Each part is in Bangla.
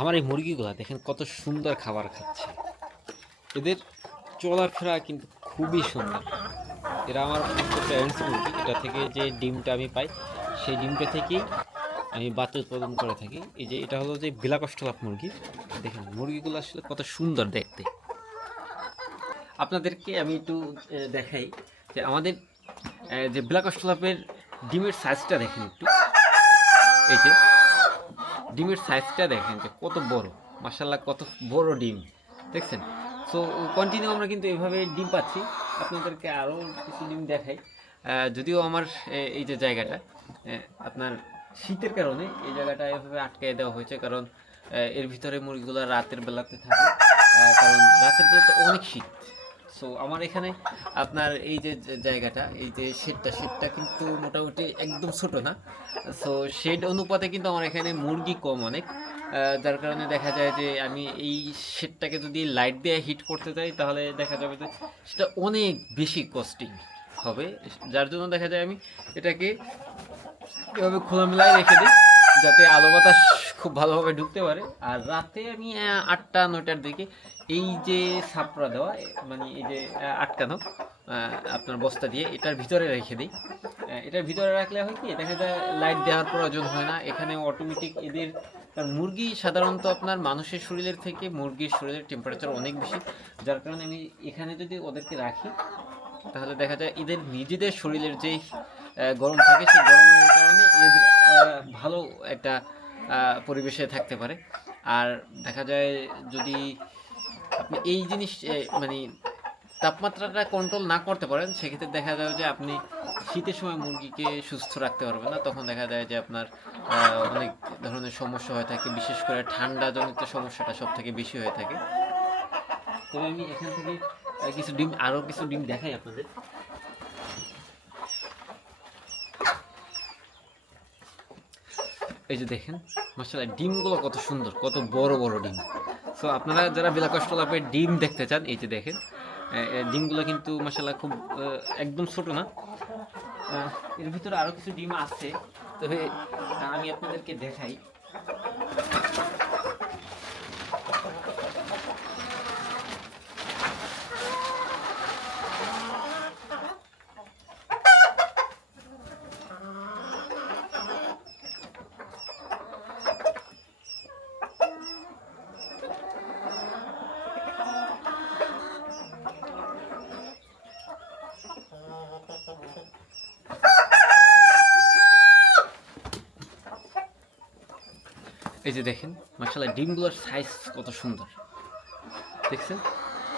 আমার এই মুরগিগুলো দেখেন কত সুন্দর খাবার খাচ্ছে। এদের চলাফেরা কিন্তু খুবই সুন্দর। এরা আমার প্যারেন্টস মুরগি এটা থেকে যে ডিমটা আমি পাই, সেই ডিমটা থেকেই আমি বাচ্চা উৎপাদন করে থাকি। এই যে এটা হলো যে বিলাকষ্টলাপ মুরগি। দেখেন মুরগিগুলো আসলে কত সুন্দর দেখতে। আপনাদেরকে আমি একটু দেখাই যে আমাদের যে বিলাকষ্টলাপের ডিমের সাইজটা দেখেন একটু। এই যে ডিমের সাইজটা দেখেন যে কত বড়। মাসাল্লাহ কত বড় ডিম। দেখছেন? সো কন্টিনিউ আমরা কিন্তু এভাবে ডিম পাচ্ছি। আপনাদেরকে আরও কিছু ডিম দেখাই। যদিও আমার এই যে জায়গাটা আপনার শীতের কারণে এই জায়গাটা এভাবে আটকে দেওয়া হয়েছে। কারণ এর ভিতরে মুরগিগুলো রাতের বেলাতে থাকে। কারণ রাতের বেলাতে অনেক শীত। সো আমার এখানে আপনার এই যে জায়গাটা, এই যে শেডটা শেডটা কিন্তু মোটামুটি একদম ছোট না। সো শেড অনুপাতে কিন্তু আমার এখানে মুরগি কম অনেক। যার কারণে দেখা যায় যে আমি এই শেডটাকে যদি লাইট দিয়ে হিট করতে চাই তাহলে দেখা যাবে যে সেটা অনেক বেশি কস্টিং হবে। যার জন্য দেখা যায় আমি এটাকে এভাবে খোলামেলায় রেখে দিই, যাতে আলো বাতাস খুব ভালোভাবে ঢুকতে পারে। আর রাতে আমি আটটা, নয়টার দিকে এই যে সাপড়া দেওয়া মানে এই যে আটকানো আপনার বস্তা দিয়ে, এটার ভিতরে রেখে দিই। এটার ভিতরে রাখলে হয় কি, দেখা যায় লাইট দেওয়ার প্রয়োজন হয় না। এখানে অটোমেটিক এদের কারণ মুরগি সাধারণত আপনার মানুষের শরীরের থেকে মুরগির শরীরের টেম্পারেচার অনেক বেশি। যার কারণে আমি এখানে যদি ওদেরকে রাখি, তাহলে দেখা যায় এদের নিজেদের শরীরের যেই গরম থাকে, সেই গরমের কারণে এদের ভালো একটা পরিবেশে থাকতে পারে। আর দেখা যায় যদি আপনি এই জিনিস মানে তাপমাত্রাটা কন্ট্রোল না করতে পারেন, সেক্ষেত্রে দেখা যায় যে আপনি শীতের সময় মুরগিকে সুস্থ রাখতে পারবেন না। তখন দেখা যায় যে আপনার অনেক ধরনের সমস্যা হয়ে থাকে। বিশেষ করে ঠান্ডা জনিত সমস্যাটা সব থেকে বেশি হয়ে থাকে। তবে আমি এখান থেকে কিছু ডিম আরও কিছু ডিম দেখাই আপনাদের। এই যে দেখেন মাসাল্লাহ ডিমগুলো কত সুন্দর, কত বড় বড় ডিম। সো আপনারা যারা বিলাকষ্ট লাভের ডিম দেখতে চান, এই যে দেখেন ডিমগুলো কিন্তু মাসাল্লাহ খুব একদম ছোট না। এর ভিতরে আরও কিছু ডিম আছে, তবে আমি আপনাদেরকে দেখাই। এই যে দেখেন মাসাল্লাহ ডিমগুলোর সাইজ কত সুন্দর। দেখছেন?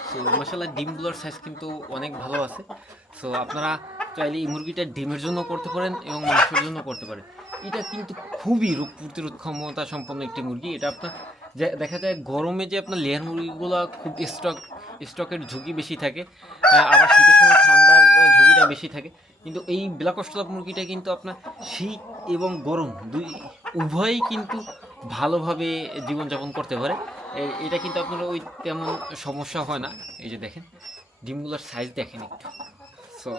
সো মাসাল্লাহ ডিমগুলোর সাইজ কিন্তু অনেক ভালো আছে। সো আপনারা চাইলে এই মুরগিটা ডিমের জন্য করতে পারেন এবং মাংসের জন্য করতে পারেন। এটা কিন্তু খুবই রোগ প্রতিরোধ ক্ষমতা সম্পন্ন একটি মুরগি। এটা আপনার দেখা যায় গরমে যে আপনার লেয়ার মুরগিগুলো খুব স্টক স্টকের ঝুঁকি বেশি থাকে আবার শীতের সময় ঠান্ডার ঝুঁকিটা বেশি থাকে। কিন্তু এই ব্ল্যাকস্টলাপ মুরগিটা কিন্তু আপনার শীত এবং গরম দুই, উভয়ই কিন্তু ভালোভাবে জীবনযাপন করতে পারে। এটা কিন্তু আপনার ওই তেমন সমস্যা হয় না। এই যে দেখেন, ডিমগুলোর সাইজ দেখেন একটু। সো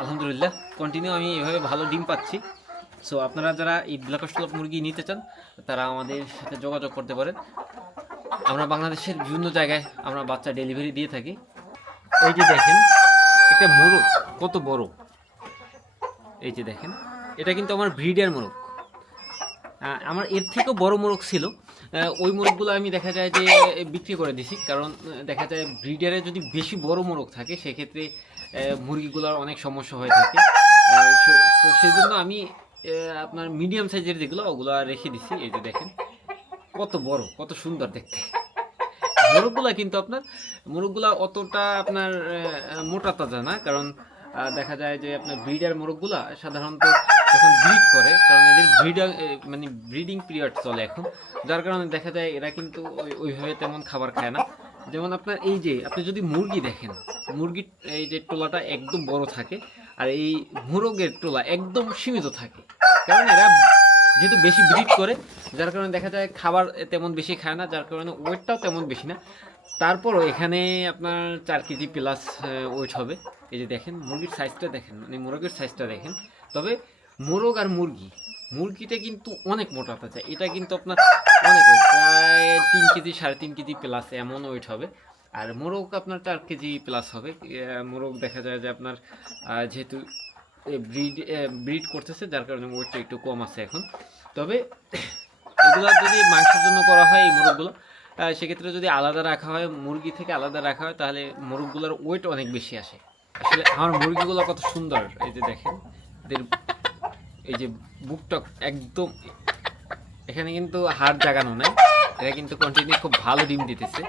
আলহামদুলিল্লাহ কন্টিনিউ আমি এভাবে ভালো ডিম পাচ্ছি। সো আপনারা যারা এই ব্ল্যাকস্টলাপ মুরগি নিতে চান, তারা আমাদের সাথে যোগাযোগ করতে পারেন। আমরা বাংলাদেশের বিভিন্ন জায়গায় আমরা বাচ্চা ডেলিভারি দিয়ে থাকি। এই যে দেখেন, একটা মোরগ, কত বড়। এই যে দেখেন, এটা কিন্তু আমার ব্রিডের মোরগ। আমার এর থেকেও বড় মোরগ ছিল। ওই মোরগগুলো আমি দেখা যায় যে বিক্রি করে দিছি। কারণ দেখা যায় ব্রিডারে যদি বেশি বড় মোরগ থাকে, সেক্ষেত্রে মুরগিগুলোর অনেক সমস্যা হয়ে থাকে। so সেজন্য আমি আপনার মিডিয়াম সাইজের যেগুলো, ওগুলো রেখে দিছি। এই যে দেখেন, কত বড়, কত সুন্দর দেখতে। মোরগগুলা কিন্তু আপনার, মোরগগুলা অতটা আপনার মোটা তাজা না। কারণ দেখা যায় যে আপনার ব্রিডার মোরগগুলা সাধারণত যখন ব্রিড করে, কারণ এদের ব্রিডার মানে ব্রিডিং পিরিয়ড চলে এখন। যার কারণে দেখা যায় এরা কিন্তু ওই- ওইভাবে তেমন খাবার খায় না। যেমন আপনার এই যে, আপনি যদি মুরগি দেখেন, মুরগির এই যে টোলাটা একদম বড় থাকে, আর এই মোরগের টোলা একদম সীমিত থাকে। কারণ এরা যেহেতু বেশি ব্রিড করে, যার কারণে দেখা যায় খাবার তেমন বেশি খায় না, যার কারণে ওয়েটটাও তেমন বেশি না। তারপরও এখানে আপনার চার কেজি প্লাস ওয়েট হবে। এই যে দেখেন, মুরগির সাইজটা দেখেন মানে মোরগের সাইজটা দেখেন। তবে মোরগ আর মুরগি। মুরগিটা কিন্তু অনেক মোটা তাজা। এটা কিন্তু আপনার অনেক ওয়েট প্রায় তিন কেজি, সাড়ে তিন কেজি প্লাস এমন ওয়েট হবে। আর মোরগ আপনার চার কেজি প্লাস হবে। মোরগ দেখা যায় যে আপনার যেহেতু ব্রিড ব্রিড করতেছে, যার কারণে ওয়েটটা একটু কম আছে এখন। তবে এগুলো যদি মাংসের জন্য করা হয়, এই মোরগগুলো সেক্ষেত্রে যদি আলাদা রাখা হয়, মুরগি থেকে আলাদা রাখা হয়, তাহলে মোরগগুলোর ওয়েট অনেক বেশি আসে। আসলে আমার মুরগিগুলো কত সুন্দর, এই যে দেখেন। এদের এই যে বুকটা একদম এখানে কিন্তু হাড় জাগানো নাই। এরা কিন্তু কন্টিনিউ খুব ভালো ডিম দিতেছে।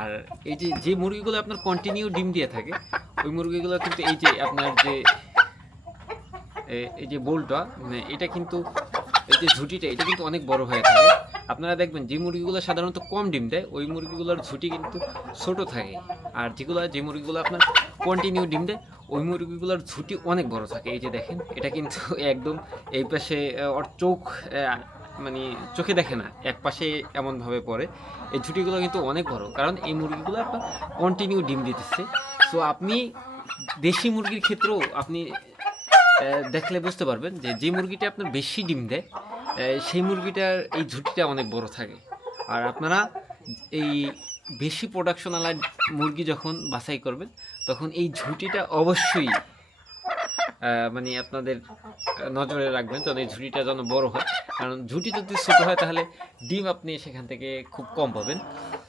আর এই যে যে মুরগিগুলো আপনার কন্টিনিউ ডিম দিয়ে থাকে, ওই মুরগিগুলো কিন্তু এই যে আপনার যে এই যে বোলটা মানে এটা কিন্তু এই যে ঝুঁটিটা, এটা কিন্তু অনেক বড় হয়ে থাকে। আপনারা দেখবেন, যে মুরগিগুলো সাধারণত কম ডিম দেয়, ওই মুরগিগুলোর ঝুঁটি কিন্তু ছোট থাকে। আর যেগুলো, যে মুরগিগুলো আপনার কন্টিনিউ ডিম দেয়। ওই মুরগিগুলোর ঝুঁটি অনেক বড় থাকে, এই যে দেখেন, এটা কিন্তু একদম এই পাশে ওর চোখ মানে চোখে দেখে না, এক পাশে এমনভাবে পড়ে। এই ঝুঁটিগুলো কিন্তু অনেক বড়, কারণ এই মুরগিগুলো আপনার কন্টিনিউ ডিম দিতেছে। সো আপনি দেশি মুরগির ক্ষেত্রেও আপনি দেখলে বুঝতে পারবেন যে যে মুরগিটা আপনার বেশি ডিম দেয় সেই মুরগিটার এই ঝুঁটিটা অনেক বড় থাকে। আর আপনারা এই বেশি প্রোডাকশন আলা মুরগি যখন বাছাই করবেন, তখন এই ঝুঁটিটা অবশ্যই মানে আপনাদের নজরে রাখবেন যেন এই ঝুঁটিটা যেন বড় হয়। কারণ ঝুঁটি যদি ছোটো হয় তাহলে ডিম আপনি সেখান থেকে খুব কম পাবেন।